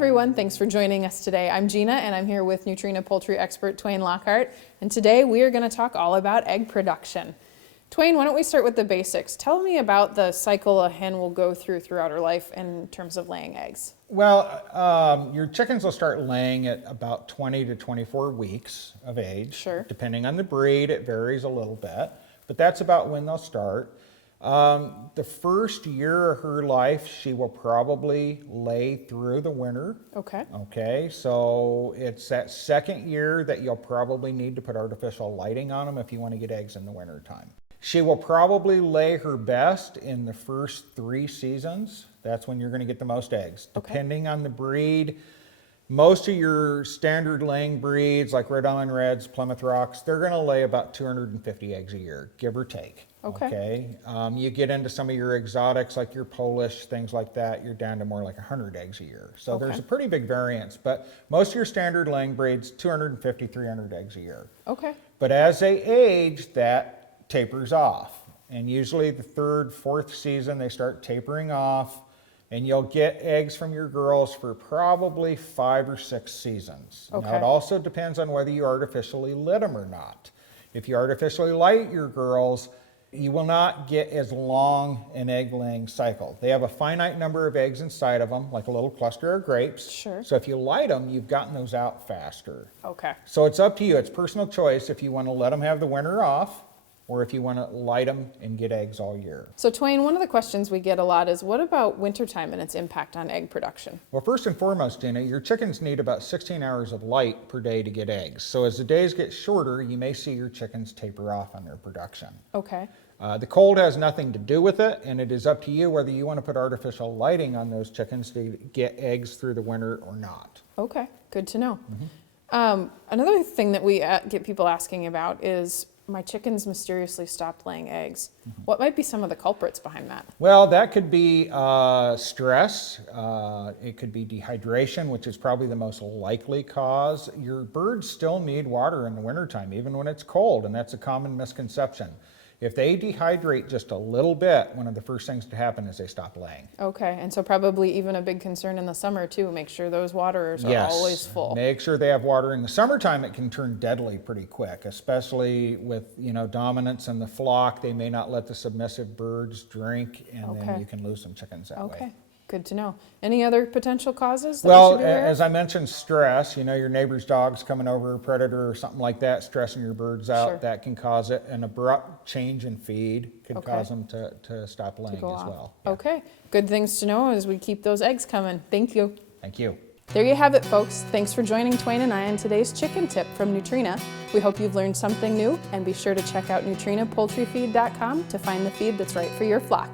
everyone, thanks for joining us today. I'm Gina and I'm here with Nutrena poultry expert Twain Lockhart, and today we are going to talk all about egg production. Twain, why don't we start with the basics? Tell me about the cycle a hen will go throughout her life in terms of laying eggs. Well, your chickens will start laying at about 20 to 24 weeks of age. Sure. Depending on the breed, it varies a little bit, but that's about when they'll start. The first year of her life, she will probably lay through the winter. Okay. Okay, so it's that second year that you'll probably need to put artificial lighting on them if you want to get eggs in the winter time. She will probably lay her best in the first 3 seasons. That's when you're going to get the most eggs. Okay. Depending on the breed, most of your standard laying breeds like Rhode Island Reds, Plymouth Rocks, they're going to lay about 250 eggs a year, give or take. Okay. You get into some of your exotics like your Polish, things like that, you're down to more like 100 eggs a year. So there's a pretty big variance, but most of your standard laying breeds, 250, 300 eggs a year. Okay. But as they age, that tapers off. And usually the 3rd, 4th season, they start tapering off, and you'll get eggs from your girls for probably 5 or 6 seasons. Okay. Now, it also depends on whether you artificially lit them or not. If you artificially light your girls, you will not get as long an egg laying cycle. They have a finite number of eggs inside of them, like a little cluster of grapes. Sure. So if you light them, you've gotten those out faster. Okay. So it's up to you. It's personal choice if you want to let them have the winter off, or if you want to light them and get eggs all year. So Twain, one of the questions we get a lot is, what about wintertime and its impact on egg production? Well, first and foremost, Gina, your chickens need about 16 hours of light per day to get eggs. So as the days get shorter, you may see your chickens taper off on their production. Okay. The cold has nothing to do with it, and it is up to you whether you want to put artificial lighting on those chickens to get eggs through the winter or not. Okay, good to know. Another thing that we get people asking about is, my chickens mysteriously stopped laying eggs. What might be some of the culprits behind that? Well, that could be stress. It could be dehydration, which is probably the most likely cause. Your birds still need water in the wintertime, even when it's cold, and that's a common misconception. If they dehydrate just a little bit, one of the first things to happen is they stop laying. Okay, and so probably even a big concern in the summer too, make sure those waters are always full. Make sure they have water. In the summertime, it can turn deadly pretty quick, especially with, dominance in the flock. They may not let the submissive birds drink, and then you can lose some chickens that way. Okay, good to know. Any other potential causes that we Well, should be aware of? as I mentioned, stress, your neighbor's dog's coming over, a predator or something like that, stressing your birds out, Sure. that can cause it. An abrupt change in feed could cause them to stop laying as well. Yeah. Okay, good things to know as we keep those eggs coming. Thank you. Thank you. There you have it, folks. Thanks for joining Twain and I on today's chicken tip from Nutrena. We hope you've learned something new, and be sure to check out NutrenaPoultryFeed.com to find the feed that's right for your flock.